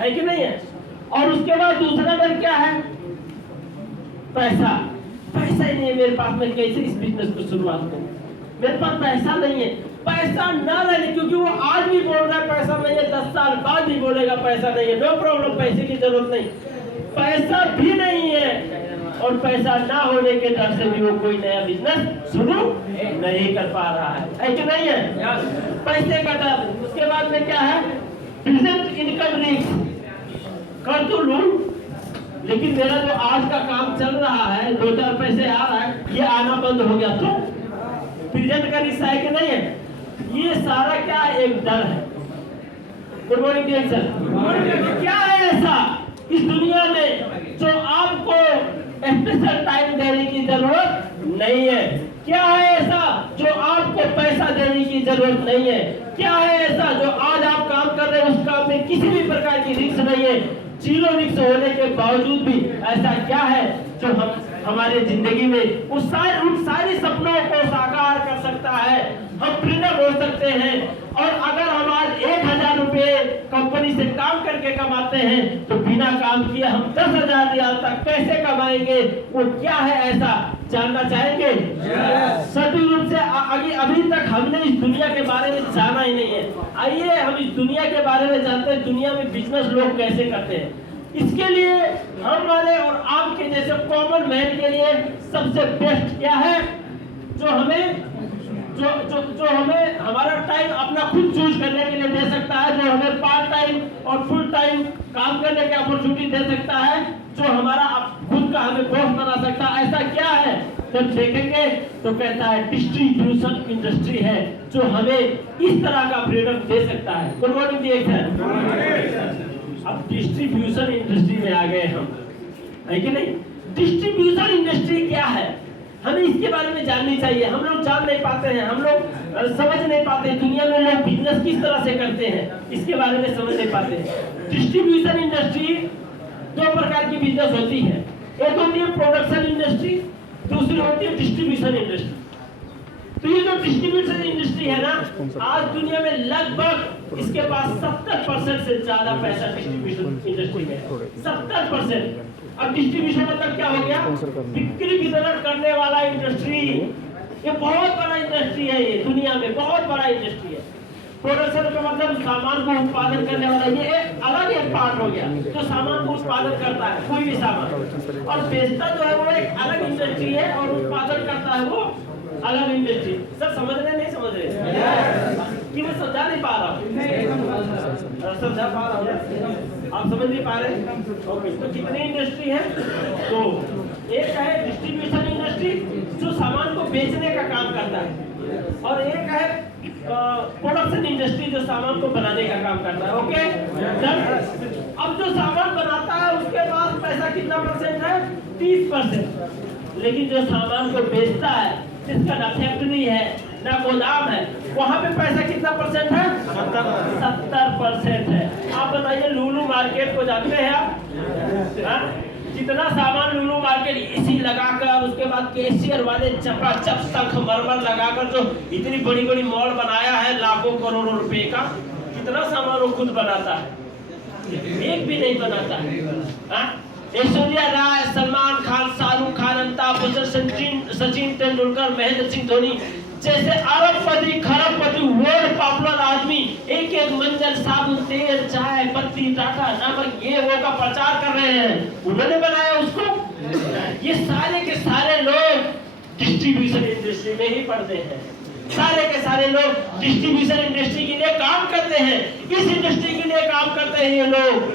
है कि नहीं है? और उसके बाद दूसरा डर क्या है? पैसा। पैसा ही नहीं है मेरे पास, मैं कैसे इस बिजनेस को शुरुआत करूं? मेरे पास पैसा नहीं है। पैसा ना रहने, क्योंकि वो आज भी बोल रहा है पैसा नहीं है, 10 साल बाद भी बोलेगा पैसा नहीं है, नो प्रॉब्लम, पैसे की जरूरत नहीं। पैसा भी नहीं है और पैसा ना होने के डर से भी वो कोई नया बिजनेस शुरू नहीं कर पा रहा है कि नहीं है? पैसे का डर। उसके बाद में क्या है? Present income risk. कर तो लूं, लेकिन मेरा जो आज का काम चल रहा है, 2-4 पैसे आ रहा है, ये आना बंद हो गया तो प्रेजेंट का रिस्क है कि नहीं है? ये सारा क्या एक डर है। Good morning sir. क्या है ऐसा इस दुनिया में जो आपको स्पेशल टाइम देने की जरूरत नहीं है? क्या है ऐसा जो आपको पैसा देने की जरूरत नहीं है? क्या है ऐसा जो आज आप काम कर रहे हैं उस काम में किसी भी प्रकार की रिस्क नहीं है? 0 रिस्क होने के बावजूद भी ऐसा क्या है जो हमारे जिंदगी में उन सारी सपनों को साकार कर सकता है? हम फ्रीडम हो सकते हैं। और अगर हम आज 1000 रुपए कंपनी से काम करके कमाते हैं तो बिना काम किए हम 10,000 रियाल तक कैसे कमाएंगे? वो क्या है ऐसा जानना चाहेंगे? सटीक रूप से अभी तक हमने इस दुनिया के बारे में जाना ही नहीं है। आइए हम इस दुनिया के बारे में जानते हैं, दुनिया में बिजनेस लोग कैसे करते हैं। इसके लिए हमारे और आपके जैसे कॉमन मैन के लिए सबसे बेस्ट क्या है? जो हमें हमारा टाइम अपना खुद चूज करने के लिए दे सकता है, जो हमें पार्ट टाइम और फुल टाइम काम करने की अपॉर्चुनिटी दे सकता है, जो हमारा खुद का हमें बॉस बना सकता है। ऐसा क्या है? जब देखेंगे तो कहता है डिस्ट्रीब्यूशन इंडस्ट्री है जो हमें इस तरह का फ्रीडम दे सकता है। Good morning sir. अब डिस्ट्रीब्यूशन इंडस्ट्री में आ गए हम, है कि नहीं? डिस्ट्रीब्यूशन इंडस्ट्री क्या है? हमें इसके बारे में जाननी चाहिए। हम लोग जान नहीं पाते हैं, हम लोग समझ नहीं पाते दुनिया में लोग बिजनेस किस तरह से करते हैं, इसके बारे में समझ नहीं पाते हैं। डिस्ट्रीब्यूशन इंडस्ट्री 2 प्रकार की बिजनेस होती है। एक होती है प्रोडक्शन इंडस्ट्री, दूसरी होती है डिस्ट्रीब्यूशन इंडस्ट्री। तो ये जो डिस्ट्रीब्यूशन इंडस्ट्री है ना, आज दुनिया में लगभग इसके पास 70% से ज्यादा पैसा डिस्ट्रीब्यूशन इंडस्ट्री में, 70%। अब डिस्ट्रीब्यूशन मतलब क्या हो गया? बिक्री वितरण करने वाला इंडस्ट्री। ये बहुत बड़ा इंडस्ट्री है, ये दुनिया में बहुत बड़ा इंडस्ट्री है। प्रोडक्शन का मतलब सामान को उत्पादन करने वाला, ये अलग एक पार्ट हो गया जो सामान को उत्पादन करता है, कोई भी सामान, और बेचता जो है वो एक अलग इंडस्ट्री है, और उत्पादन करता है वो अलग इंडस्ट्री। सर समझ रहे नहीं समझ रहे? कि मैं समझा नहीं पा रहा हूँ? समझा पा रहा हूँ? आप समझ नहीं पा रहे? ओके, तो कितनी इंडस्ट्री है? तो एक है डिस्ट्रीब्यूशन इंडस्ट्री जो सामान को बेचने का काम करता है, और एक है प्रोडक्शन इंडस्ट्री जो सामान को बनाने का काम करता है। ओके, अब जो सामान बनाता है उसके पास पैसा कितना % है? 30%। लेकिन जो सामान को बेचता है, जिसका ना फैक्ट्री है ना गोदाम है, वहां पे पैसा कितना % है? 70% है। आप बताइए, लुलु मार्केट को जानते हैं आप? जितना सामान लुलु मार्केट एसी लगाकर, उसके बाद कैशियर वाले चपाचप संगमरमर लगाकर जो इतनी बड़ी बड़ी मॉल बनाया है लाखों करोड़ों रुपए का, कितना सामान वो खुद बनाता है? एक भी नहीं बनाता है। ऐश्वर्या राय, सलमान खान, शाहरुख खान, अमिताभ बच्चन, सचिन तेंदुलकर, महेंद्र सिंह धोनी जैसे अरबपति खरबपति वर्ल्ड पॉपुलर आदमी एक एक मंजर साबुन, तेल, चाय पत्ती, टाटा, नमक, ये वो का प्रचार कर रहे हैं। उन्होंने बनाया उसको? ये सारे के सारे लोग डिस्ट्रीब्यूशन इंडस्ट्री में ही पढ़ते हैं। सारे के सारे लोग डिस्ट्रीब्यूशन इंडस्ट्री के लिए काम करते हैं। इस इंडस्ट्री के लिए काम करते हैं ये लोग।